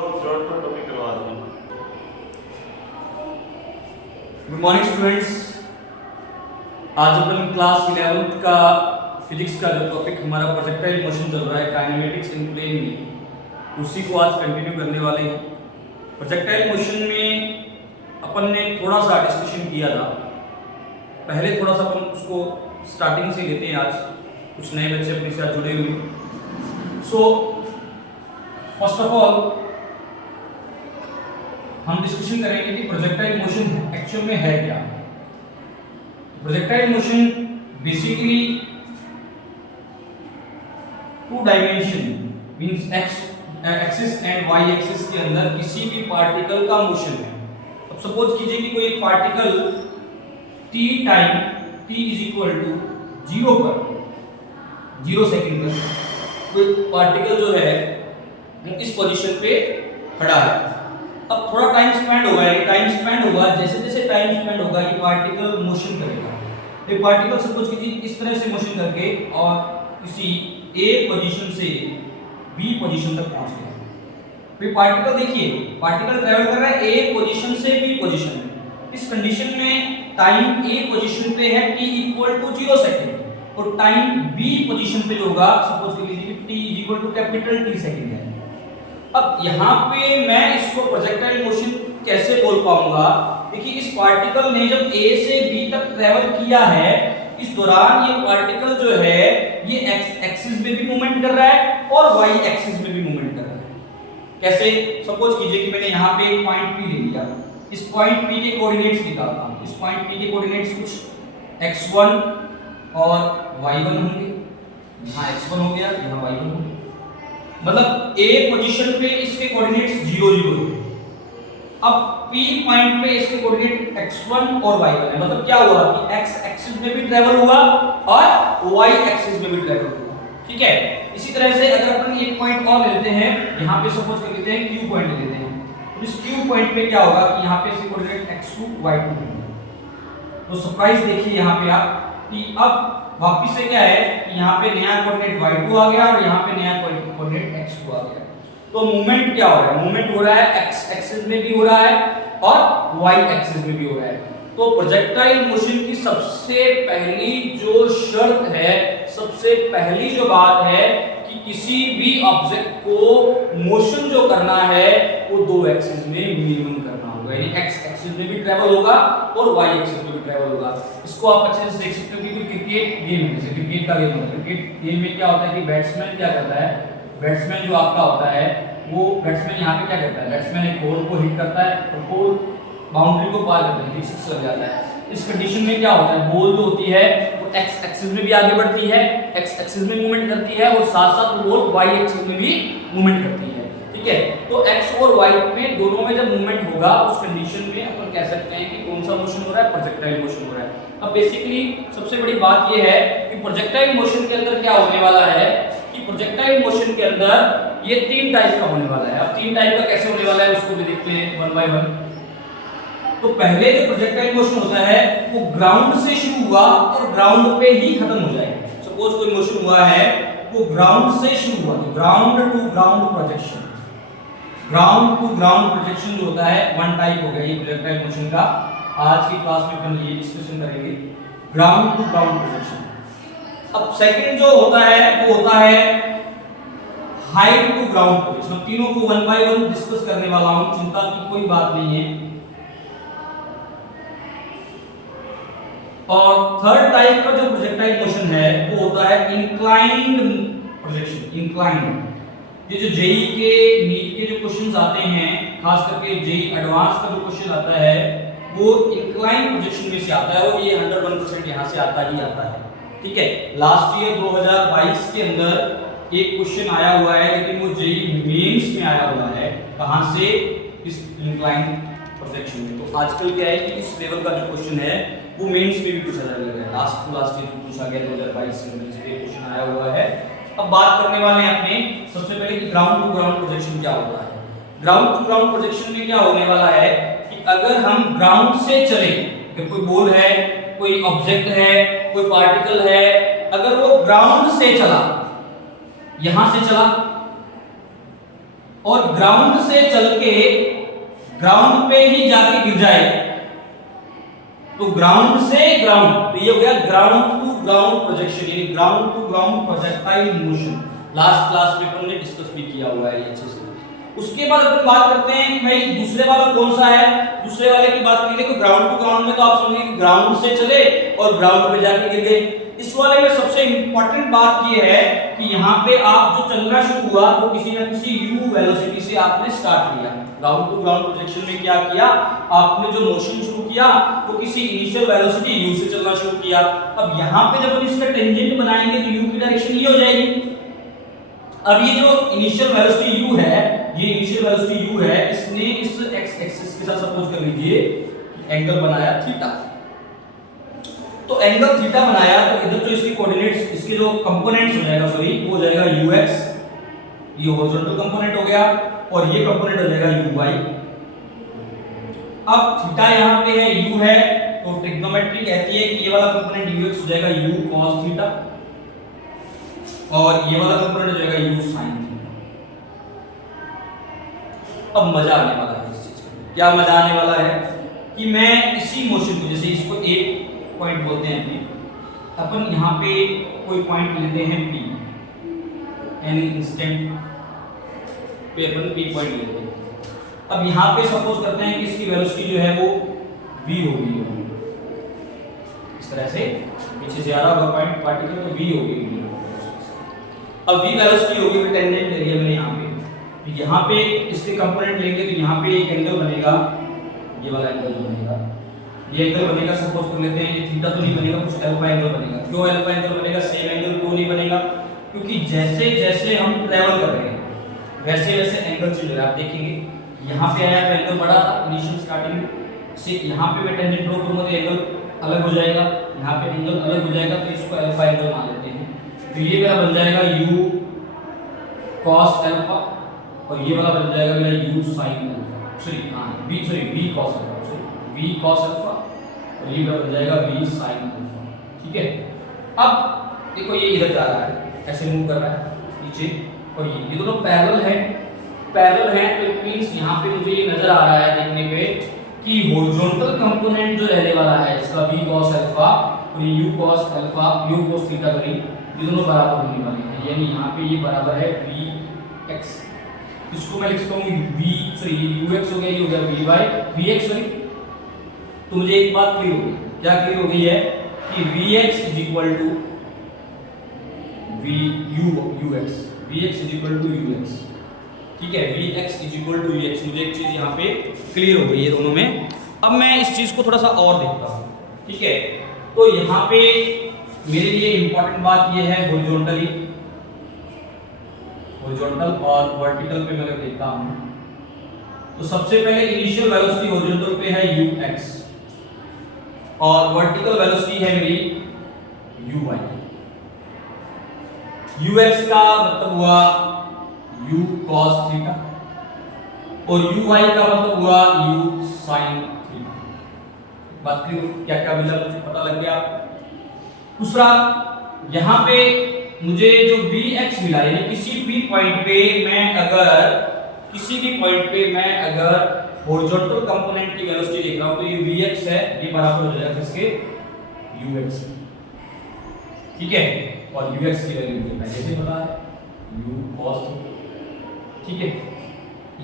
Good morning students. आज अपन class 11th का physics का जो टॉपिक हमारा प्रोजेक्टाइल मोशन चल रहा है काइनेमेटिक्स इन प्लेन में, उसी को आज कंटिन्यू करने वाले हैं। प्रोजेक्टाइल मोशन में अपन ने थोड़ा सा डिस्कशन किया था, पहले थोड़ा सा अपन उसको स्टार्टिंग से लेते हैं। आज कुछ नए बच्चे अपने साथ जुड़े हुए। सो फर्स्ट ऑफ ऑल हम डिस्कशन करेंगे कि प्रोजेक्टाइल मोशन एक्चुअल में है क्या। Projectile motion basically two dimension means axis and y axis के अंदर किसी भी पार्टिकल का मोशन है। अब सपोज कीजिए कि कोई एक particle t time t is equal to 0 पर 0 सेकंड पर कोई पार्टिकल जो है इस पोजीशन पे खड़ा है। अब थोड़ा टाइम स्पेंड होगा, ये टाइम स्पेंड होगा, जैसे जैसे टाइम स्पेंड होगा ये पार्टिकल मोशन करेगा। ये पार्टिकल सपोज कीजिए इस तरह से मोशन करके और किसी ए पोजीशन से बी पोजीशन तक पहुंच गया। फिर पार्टिकल देखिए, पार्टिकल ट्रैवल कर रहा है ए पोजीशन से बी पोजीशन में। इस कंडीशन में टाइम ए पोजीशन पे है t इक्वल टू 0 सेकंड और टाइम बी पोजीशन पे जो होगा सपोज कीजिए कि t equal to capital T second है। अब यहाँ पे मैं इसको प्रोजेक्टाइल मोशन कैसे बोल पाऊंगा? देखिए इस पार्टिकल ने जब A से B तक ट्रेवल किया है, इस दौरान ये पार्टिकल जो है ये x एक्सिस में भी मूवमेंट कर रहा है और y एक्सिस में भी मूवमेंट कर रहा है। कैसे? सपोज कीजिए कि मैंने यहाँ पे एक पॉइंट P ले लिया, इस पॉइंट P के कोऑर्डिनेट्स निकालता हूँ। इस पॉइंट P के कोऑर्डिनेट्स कुछ x1 और y1 होंगे। यहाँ x1 हो गया, यहाँ y1 हो गया। मतलब A पोजीशन पे इसके कोऑर्डिनेट्स 0 0 है। अब P पॉइंट पे इसके कोऑर्डिनेट x1 और y1 है। मतलब क्या हुआ कि x एक्सिस में भी ट्रैवल हुआ और y एक्सिस में भी ट्रैवल हुआ। ठीक है, इसी तरह से अगर अपन एक पॉइंट और ले लेते हैं, यहाँ पे सपोज कर लेते हैं Q पॉइंट ले लेते हैं। तो इस Q पॉइंट पे क्या होगा कि यहाँ पे इसके कोऑर्डिनेट x2 y2 होंगे। तो सरप्राइज देखिए यहाँ पे आप कि अब वापिस से क्या है कि यहाँ पे नया कोऑर्डिनेट y2 आ गया और यहाँ पे नया कोऑर्डिनेट x2 आ गया। तो मूवमेंट क्या हो रहा है? मूवमेंट हो रहा है x एक्सिस में भी हो रहा है और y एक्सिस में भी हो रहा है। तो प्रोजेक्टाइल मोशन की सबसे पहली जो शर्त है, सबसे पहली जो बात है कि किसी भी ऑब्जेक्ट को मोशन जो करना है वो दो एक्सिस में मिनिमम करना होगा, यानी x एक्सिस में भी ट्रैवल होगा और y एक्सिस में भी ट्रैवल होगा। इसको आप अच्छे से देख सकते हो कि क्रिकेट गेम है, जैसे क्रिकेट का गेम है। क्रिकेट गेम में क्या होता है कि बैट्समैन क्या करता है, बैट्समैन जो आपका होता है वो बैट्समैन यहाँ पे क्या करता है, बैट्समैन एक बॉल को हिट करता है और बॉल बाउंड्री को पार करता है, सिक्स लग जाता है। इस कंडीशन में क्या होता है, बॉल जो होती है वो x एक्सिस में भी आगे बढ़ती है, x एक्सिस में मूवमेंट करती है और साथ साथ वो बॉल y एक्सिस में भी मूवमेंट करती है। ठीक है, तो x और y में दोनों में जब मूवमेंट होगा उस कंडीशन में अपन कह सकते हैं कि कौन सा मोशन हो रहा है, प्रोजेक्टाइल मोशन हो रहा है। अब बेसिकली सबसे बड़ी बात ये है कि प्रोजेक्टाइल मोशन के अंदर क्या होने वाला है कि प्रोजेक्टाइल मोशन के अंदर ये तीन टाइप का होने वाला है। अब तीन टाइप का कैसे होने वाला है उसको भी देखते हैं वन बाय वन। तो पहले जो प्रोजेक्टाइल मोशन होता है वो ग्राउंड से शुरू हुआ और ग्राउंड पे ही खत्म हो जाएगा। सपोज कोई मोशन हुआ है वो ग्राउंड से शुरू हुआ, तो ground to ground projection, ground to ground projection जो होता है वन टाइप हो गया ये प्रोजेक्टाइल मोशन का। आज की क्लास में अपन ये डिस्कशन करेंगे ग्राउंड टू ग्राउंड प्रोजेक्शन। अब सेकंड जो होता है वो होता है हाइट टू ग्राउंड प्रोजेक्शन। तीनों को वन बाय वन डिस्कस करने वाला हूं, चिंता की कोई बात नहीं है। और थर्ड टाइप का जो प्रोजेक्टाइल मोशन है वो होता है इंक्लाइंड प्रोजेक्शन। इंक्लाइंड, ये जो जेई के नीट के जो क्वेश्चंस आते हैं, खास करके जेई एडवांस का जो क्वेश्चन आता है वो इंक्लाइंड प्रोजेक्शन में से आता है और ये 101% यहां से आता ही आता है। ठीक है, लास्ट ईयर 2022 के अंदर एक क्वेश्चन आया हुआ है, लेकिन वो जेई मेंस में आया हुआ है। कहां से? इस इंक्लाइंड प्रोजेक्शन में। तो आजकल क्या है कि इस लेवल का जो क्वेश्चन है वो मेंस में भी पूछा जाने लगा है। लास्ट ईयर पूछा गया 2022 में इस पे क्वेश्चन आया हुआ है। अब बात करने वाले हैं अपने सबसे पहले कि ग्राउंड टू ग्राउंड प्रोजेक्शन क्या होता है। ग्राउंड टू ग्राउंड प्रोजेक्शन में क्या होने वाला है कि अगर हम ग्राउंड से चले, कोई बॉल है, कोई ऑब्जेक्ट है, कोई पार्टिकल है, अगर वो ग्राउंड से चला, यहां से चला और ग्राउंड से चल के ग्राउंड पे ही जाके गिर जाए तो ग्राउंड से ग्राउंड, तो ये हो गया ग्राउंड टू ग्राउंड प्रोजेक्शन, यानी ground to ground projectile motion. Last class में अपन ने डिस्कस भी किया हुआ है ये अच्छे से। उसके बाद अपन बात करते हैं कि भाई दूसरे वाला कौन सा है। दूसरे वाले की बात करेंगे तो ग्राउंड टू ग्राउंड में तो आप समझिए ग्राउंड से चले और ग्राउंड पे जाके गिर गए। इस वाले में सबसे इंपॉर्टेंट बात ये है कि यहाँ पे आप जो चलना शुरू हुआ तो किसी न किसी u वेलोसिटी से आपने स्टार्ट किया। ग्राउंड टू ग्राउंड प्रोजेक्शन में क्या किया, आपने जो मोशन शुरू किया तो किसी इनिशियल वेलोसिटी u से चलना शुरू किया। अब यहाँ पे जब हम इसका टेंजेंट बनाएंगे तो u की डायरेक्शन ये हो जाएगी। अब ये जो इनिशियल वेलोसिटी u है, ये इनिशियल वेलोसिटी u है, इसने इस x एक्सिस के साथ सपोज कर लीजिए एंगल बनाया थीटा। तो एंगल थीटा बनाया तो इधर जो इसकी कोऑर्डिनेट्स, इसके जो कंपोनेंट्स हो जाएगा, सॉरी वो हो जाएगा ux, ये हॉरिजॉन्टल कंपोनेंट हो गया, और ये कंपोनेंट हो जाएगा uy। अब थीटा यहाँ पे है, u है, तो ट्रिग्नोमेट्री कहती है कि ये वाला कंपोनेंट ux हो जाएगा u cos थीटा और ये वाला कंपोनेंट हो जाएगा u sin थीटा। अब मजा आने वाला है इस चीज का। क्या मजा आने वाला है कि मैं इसी मोशन को, जैसे इसको एक पॉइंट बोलते हैं p, अपन यहाँ पे कोई पॉइंट लेते हैं p, एनी इंस्टेंट पे अपन p पॉइंट लेते हैं। अब यहाँ पे सपोज करते हैं कि इसकी वेलोसिटी जो है वो v होगी, इस तरह से पीछे से आ रहा होगा पॉइंट पार्टिकल तो v होगी। अब v वेलोसिटी होगी टेंजेंट एरिया में यहाँ पे, तो यहाँ पे इसके कंपोनेंट लेंगे तो यहाँ पे एक एंगल बनेगा, ये वाला एंगल जो बनेगा, ये एंगल बनेगा, सपोज कर लेते हैं ये थीटा तो नहीं बनेगा, कुछ अल्फा एंगल बनेगा। क्यों अल्फा एंगल बनेगा, सेम एंगल क्यों नहीं बनेगा, क्योंकि जैसे जैसे हम ट्रेवल कर रहे हैं वैसे वैसे एंगल चेंज हो रहा है। आप देखेंगे यहाँ पे आया तो एंगल बड़ा था इनिशियल स्टार्टिंग में से, यहाँ पे मैं टेंजेंट ड्रॉ करूंगा तो एंगल अलग हो जाएगा, यहाँ पे एंगल अलग हो जाएगा, तो इसको अल्फा एंगल मान लेते हैं। तो ये मेरा बन जाएगा u cos अल्फा और ये वाला बन जाएगा मेरा u sin alpha, sorry v cos alpha, sorry v cos alpha और ये बन जाएगा v sin अल्फा। ठीक है, अब देखो ये इधर जा रहा है, ऐसे मूव कर रहा है नीचे, और ये दोनों पैरेलल है तो इट मींस यहाँ पे मुझे ये नजर आ रहा है देखने पे कि हॉरिजॉन्टल कंपोनेंट जो रहने वाला है इसका v cos अल्फा और ये u cos alpha u cos theta करी, ये दोनों बराबर होने वाले हैं, यानी यहाँ पे ये बराबर है vx। इसको मैं लिखता हूँ ux हो गया, ये हो गया vx सॉरी। तो मुझे एक बात क्लियर हो गई, क्या क्लियर हो गई है कि vx is equal to ux। ठीक है, vx is equal to ux। मुझे एक चीज यहाँ पे क्लियर हो गई है दोनों में। अब मैं इस चीज को थोड़ा सा और देखता हूँ। ठीक है, तो यहाँ पे मेरे लिए इंपॉर्टेंट बात ये है हॉरिजॉन्टल और वर्टिकल पे मैं अगर देखता हूँ तो सबसे पहले इनिशियल वेलोसिटी हॉरिजॉन्टल पे है ux और वर्टिकल वेलोसिटी है मेरी uy। ux का मतलब हुआ u cos थीटा और uy का मतलब हुआ u sin थीटा। बात क्या क्या मिला मुझे पता लग गया। दूसरा यहाँ पे मुझे जो vx मिला, यानी किसी भी पॉइंट पे मैं अगर हॉरिजॉन्टल कंपोनेंट की वेलोसिटी देख रहा हूं तो ये vx है, ये बराबर हो जाएगा किसके, ux। ठीक है, और ux की वैल्यू मुझे पहले से पता है u cos थीटा। ठीक है,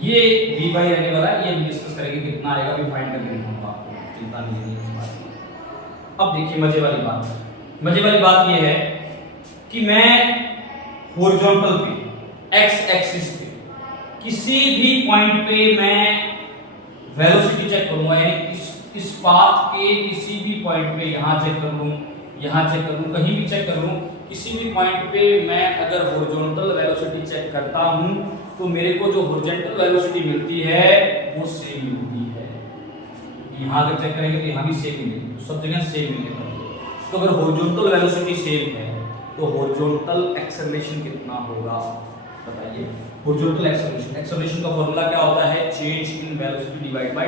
ये dy रहने वाला है, ये हम डिस्कस करेंगे कितना आएगा भी फाइंड करके दिखाऊंगा आपको, चिंता नहीं है इस बात की। अब देखिए मजे वाली बात ये है कि मैं हॉरिजॉन्टल पे x एक्सिस पे किसी भी पॉइंट पे मैं वेलोसिटी चेक करूंगा, यानी इस पाथ के किसी भी पॉइंट पे यहाँ चेक कर लूं, कहीं भी चेक कर लूं, किसी भी पॉइंट पे मैं अगर हॉरिजॉन्टल वेलोसिटी चेक करता हूं तो मेरे को जो हॉरिजॉन्टल वेलोसिटी मिलती है वो सेम मिलती है। यहाँ अगर चेक करेंगे तो यहाँ भी सेम मिलेगी, तो सब जगह सेम मिलेगा। तो अगर हॉरिजॉन्टल वेलोसिटी सेम है तो हॉरिजॉन्टल एक्सेलरेशन कितना होगा बताइए। हॉरिजॉन्टल एक्सेलरेशन का फॉर्मूला क्या होता है, change in velocity divide by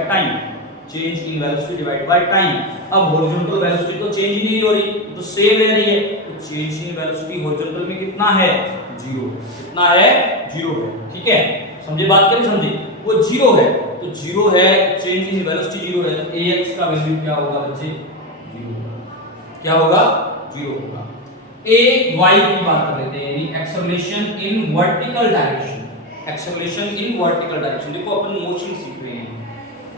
time. अब हॉरिजॉन्टल वेलोसिटी तो चेंज ही नहीं हो रही, तो सेम रह रही है, तो चेंज इन वेलोसिटी हॉरिजॉन्टल में कितना है, 0। कितना है, 0 है। ठीक है, समझे बात करें, समझे, वो जीरो है तो जीरो है, चेंज इन वेलोसिटी जीरो है तो ax का वैल्यू क्या होगा बच्चे, जीरो होगा। क्या होगा, जीरो होगा। a y की बात कर लेते हैं, यानी acceleration in vertical direction, acceleration in vertical direction. देखो अपन मोशन सीख रहे हैं,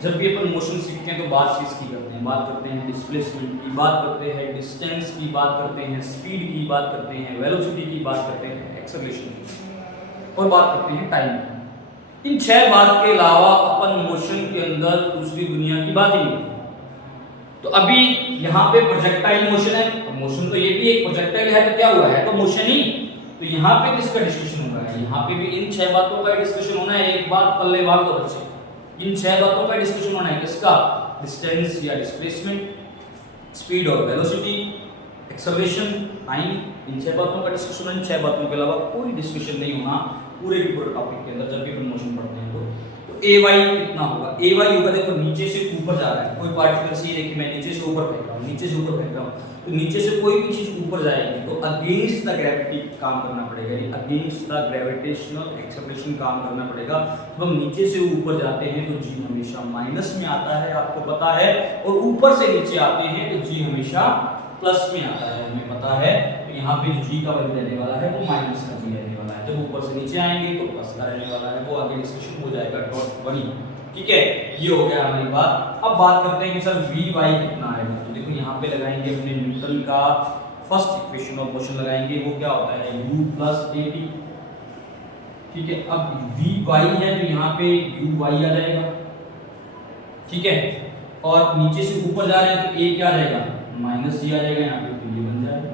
जब भी अपन मोशन सीखते हैं तो बात किसकी करते हैं, बात करते हैं डिस्प्लेसमेंट की, बात करते हैं डिस्टेंस की, बात करते हैं स्पीड की, बात करते हैं वेलोसिटी की, बात करते हैं एक्सेलरेशन की और बात करते हैं टाइम की। इन 6 बात के अलावा अपन मोशन के अंदर दूसरी दुनिया की बात ही नहीं। तो अभी यहाँ पे प्रोजेक्टाइल मोशन है, मोशन तो ये भी एक प्रोजेक्टाइल है तो क्या हुआ है, तो मोशन ही। तो यहाँ पे किसका डिस्कशन हो रहा है, यहाँ पे भी इन 6 बातों का डिस्कशन होना है। एक बात पल्ले बांध दो बच्चे, इन 6 बातों का डिस्कशन होना है, किसका, डिस्टेंस या डिस्प्लेसमेंट, स्पीड और वेलोसिटी, एक्सेलरेशन, टाइम, इन 6 बातों का डिस्कशन होना। इन 6 बातों के अलावा कोई डिस्कशन नहीं होना पूरे के पूरे टॉपिक के अंदर जब भी अपन मोशन पढ़ते हैं। तो ay कितना होगा, ay होगा, देखो नीचे से ऊपर जा रहा है कोई पार्टिकल, से देखिए मैं नीचे से ऊपर फेंक रहा हूँ, नीचे से ऊपर फेंक रहा हूँ, तो नीचे से कोई भी चीज ऊपर जाएगी तो अगेंस्ट द ग्रेविटी काम करना पड़ेगा, यानी अगेंस्ट द ग्रेविटेशनल एक्सेलरेशन काम करना पड़ेगा। तो हम नीचे से ऊपर जाते हैं तो g हमेशा माइनस में आता है, आपको पता है, और ऊपर से नीचे आते हैं तो g हमेशा प्लस में आता है, हमें पता है। तो यहाँ पे जो g का वैल्यू रहने वाला है वो माइनस का g रहने वाला है, जब ऊपर से नीचे आएंगे तो प्लस का रहने वाला है, वो आगे डिस्कशन हो जाएगा डॉट बनी। ठीक है, ये हो गया हमारी बात। अब बात करते हैं कि सर vy कितना आएगा। तो देखो यहाँ पे लगाएंगे अपने न्यूटन का फर्स्ट इक्वेशन ऑफ मोशन लगाएंगे, वो क्या होता है u प्लस at। ठीक है, अब vy है तो यहाँ पे uy आ जाएगा। ठीक है, और नीचे से ऊपर जा रहे हैं तो a क्या आ जाएगा, माइनस जी आ जाएगा यहाँ पे, तो ये बन जाएगा,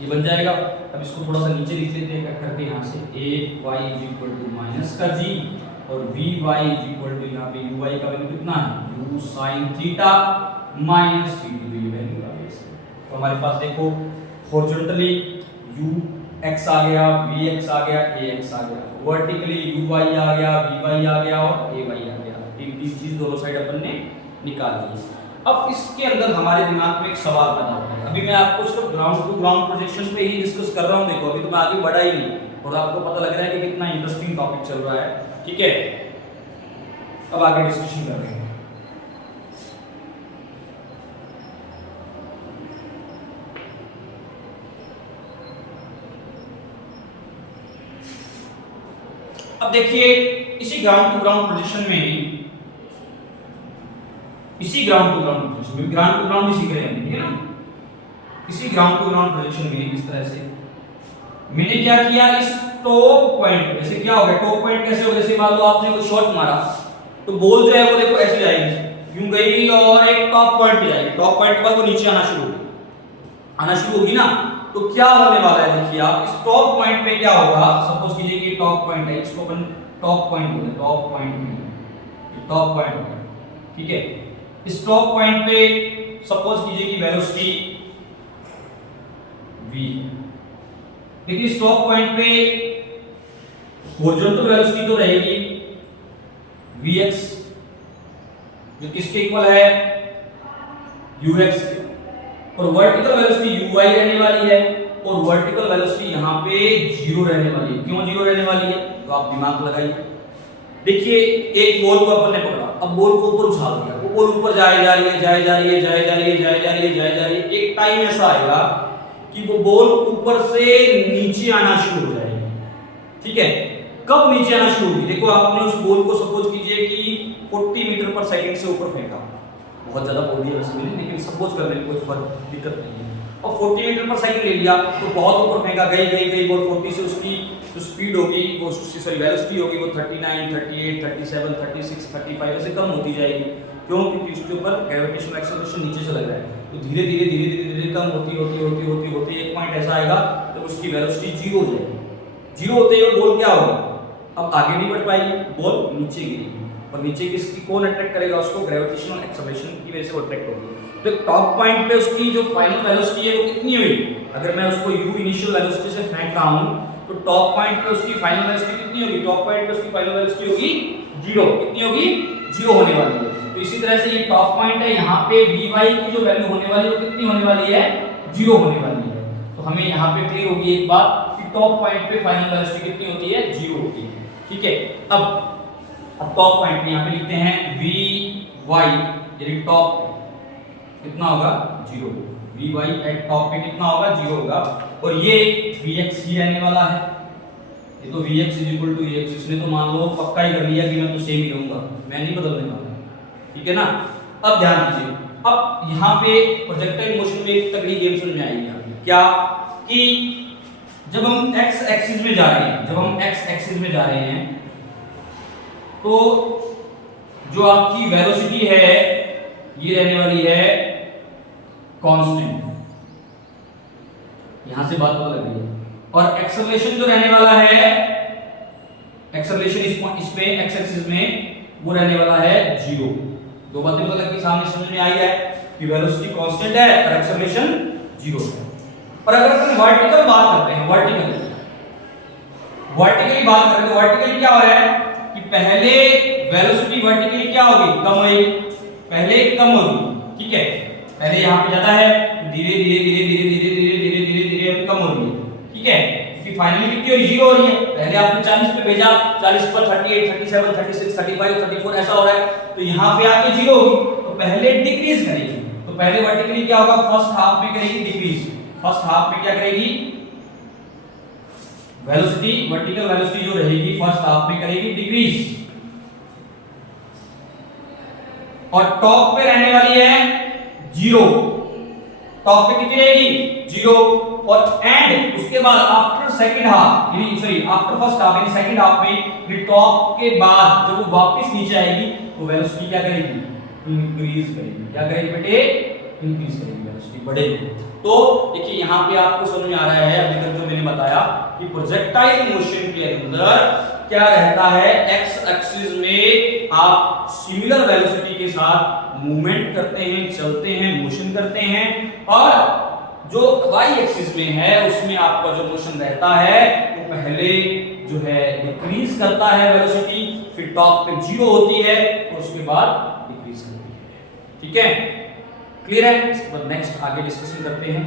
ये बन जाएगा। अब इसको थोड़ा सा नीचे लिख लेते हैं करके यहाँ से, a y is equal to minus का g और v y is equal to यहाँ पे u y का वैल्यू कितना है, u sin theta minus theta, तो ये वैल्यू आ गई। तो हमारे पास देखो हॉरिजॉन्टली u x आ गया, v x आ गया, a x आ गया, वर्टिकली u y आ गया, v y आ गया और a y आ गया। तीन चीज दोनों साइड अपन ने निकाल ली। अब इसके अंदर हमारे दिमाग में एक सवाल पैदा होता है, अभी मैं आपको सिर्फ ग्राउंड टू ग्राउंड प्रोजेक्शन पे ही डिस्कस कर रहा हूँ, देखो अभी तो मैं आगे बढ़ा ही नहीं और आपको पता लग रहा है कि कितना इंटरेस्टिंग टॉपिक चल रहा है। ठीक है, अब आगे डिस्कशन कर रहे हैं। अब देखिए इसी ग्राउंड टू ग्राउंड प्रोजेक्शन में, इसी ग्राउंड टू ग्राउंड प्रोजेक्शन में, ग्राउंड टू ग्राउंड ही सीख रहे हैं, ठीक है ना, इसी ग्राउंड टू ग्राउंड प्रोजेक्शन में इस तरह से मैंने क्या किया, इस टॉप पॉइंट, जैसे क्या होगा टॉप पॉइंट कैसे होगा, जैसे मान लो आपने कोई शॉट मारा तो बॉल जो है वो देखो ऐसे जाएगी, यूं गई और एक टॉप पॉइंट पे जाएगी, टॉप पॉइंट के बाद वो नीचे आना शुरू होगी ना, तो क्या होने वाला है देखिए आप, इस टॉप पॉइंट पे क्या होगा, सपोज कीजिए कि टॉप पॉइंट है, इसको अपन टॉप पॉइंट बोलते हैं, टॉप पॉइंट में, टॉप पॉइंट, ठीक है, इस टॉप पॉइंट पे सपोज कीजिए कि वेलोसिटी v, देखिए इस टॉप पॉइंट पे हॉरिजॉन्टल वेलोसिटी तो रहेगी vx जो किसके इक्वल है ux, और वर्टिकल वेलोसिटी uy रहने वाली है, और वर्टिकल वेलोसिटी यहाँ पे जीरो रहने वाली है। क्यों जीरो रहने वाली है, तो आप दिमाग लगाइए। देखिए एक बॉल को अपन ने पकड़ा, अब बॉल को ऊपर उछाल दिया, वो बॉल ऊपर जाए जा रही है, जाए जा रही है, जाए जा रही है, जाए जा रही है, जाए जा रही है, एक टाइम ऐसा आएगा कि वो बॉल ऊपर से नीचे आना शुरू हो जाएगी। ठीक है, कब नीचे आना शुरू होगी, देखो आपने उस बॉल को सपोज कीजिए कि 40 मीटर पर सेकंड से ऊपर फेंका, बहुत ज्यादा बोल दिया वैसे मैंने, लेकिन सपोज करने में कोई फर्क दिक्कत नहीं है, और 40 मीटर पर सेकंड ले लिया तो बहुत ऊपर फेंका, गई गई गई बॉल 40 से उसकी जो स्पीड होगी वो सॉरी वेलोसिटी होगी वो 39, 38, 37, 36, 35 ऐसे कम होती जाएगी। क्यों, क्योंकि उसके ऊपर ग्रेविटेशनल एक्सेलरेशन नीचे चला गया है, तो धीरे धीरे धीरे धीरे धीरे कम होती होती होती होती होती एक पॉइंट ऐसा आएगा तो उसकी वेलोसिटी जीरो हो जाएगी। जीरो होते ही बॉल क्या होगा, अब आगे नहीं बढ़ पाएगी, बॉल नीचे गिरेगी, और नीचे किसकी कौन अट्रैक्ट करेगा उसको, ग्रेविटेशनल एक्सेलरेशन की वजह से वो अट्रैक्ट होगी। तो टॉप पॉइंट पे उसकी जो फाइनल वेलोसिटी है वो कितनी हुई, अगर मैं उसको u इनिशियल वेलोसिटी से फेंक रहा हूं तो टॉप पॉइंट पे उसकी फाइनल वेलोसिटी कितनी होगी, टॉप पॉइंट पे उसकी फाइनल वेलोसिटी होगी जीरो, कितनी होगी, जीरो होने वाली है। तो इसी तरह से ये टॉप पॉइंट है, यहाँ पे vy की जो वैल्यू होने वाली है वो कितनी होने वाली है, जीरो होने वाली है। तो हमें यहाँ पे क्लियर होगी एक बात कि टॉप पॉइंट पे फाइनल वेलोसिटी कितनी होती है, जीरो होती है। ठीक है। अब टॉप पॉइंट में यहाँ पे लिखते हैं वी वाई, यानी टॉप कितना होगा 0, वी वाई एट टॉप पे कितना होगा 0 होगा, और ये वी एक्स ही रहने वाला है, ये तो v x is equal to x, इसने तो मान लो पक्का ही कर लिया कि मैं तो सेम ही रहूंगा, मैं नहीं बदलने वाला, ठीक है ना। अब ध्यान दीजिए, अब यहाँ पे प्रोजेक्टाइल मोशन में एक तगड़ी गेम समझ में आएगी आपको, क्या कि जब हम x एक्सिस में जा रहे हैं, जब हम x एक्सिस में जा रहे हैं तो जो आपकी वेलोसिटी है ये रहने वाली है कांस्टेंट, यहां से बात पता लग रही है, और एक्सेलरेशन जो रहने वाला है, एक्सेलरेशन इसमें x एक्सिस में वो रहने वाला है 0। दो बातें पता लग गई, सामने समझ में आई है कि वेलोसिटी कांस्टेंट है और एक्सेलरेशन 0 है। और अगर अपन वर्टिकल बात करते हैं, वर्टिकली बात करें तो वर्टिकली क्या हो रहा है कि पहले वेलोसिटी वर्टिकली क्या होगी, कम होगी, पहले कम होगी, ठीक है, पहले यहाँ पे ज्यादा है, धीरे धीरे धीरे धीरे धीरे धीरे धीरे धीरे धीरे कम हो रही है, ठीक है, फिर फाइनली कितनी हो रही, 0 हो रही है। पहले आपने 40 पे भेजा, 40 पर 38, 37, 36, 35, 34 ऐसा हो रहा है, तो यहाँ पे आके 0 होगी, तो पहले डिक्रीज करेगी, तो पहले वर्टिकली क्या होगा, फर्स्ट हाफ में करेगी डिक्रीज, फर्स्ट हाफ में क्या करेगी, वेलोसिटी वर्टिकल वेलोसिटी जो रहेगी फर्स्ट हाफ में करेगी डिक्रीज, और टॉप पे रहने वाली है 0, टॉप पे कितनी रहेगी 0, और एंड उसके बाद आफ्टर सेकंड हाफ यानी सॉरी आफ्टर फर्स्ट हाफ यानी सेकंड हाफ में टॉप के बाद जब वो वापस नीचे आएगी तो वेलोसिटी क्या करेगी, इंक्रीज करेगी, क्या करेगी बेटे, इंक्रीज करेगी, वेलोसिटी बढ़ेगी। तो देखिए यहाँ पे आपको समझ में आ रहा है अभी तक जो मैंने बताया कि प्रोजेक्टाइल मोशन के अंदर क्या रहता है, एक्स एक्सिस में आप सिमिलर वेलोसिटी के साथ मूवमेंट करते हैं, चलते हैं, मोशन करते हैं, और जो वाई एक्सिस में है उसमें आपका जो मोशन रहता है वो पहले जो है डिक्रीज करता है वेलोसिटी, फिर टॉप पे 0 होती है और उसके बाद डिक्रीज करती है, ठीक है, क्लियर है। इसके बाद नेक्स्ट आगे डिस्कशन करते हैं।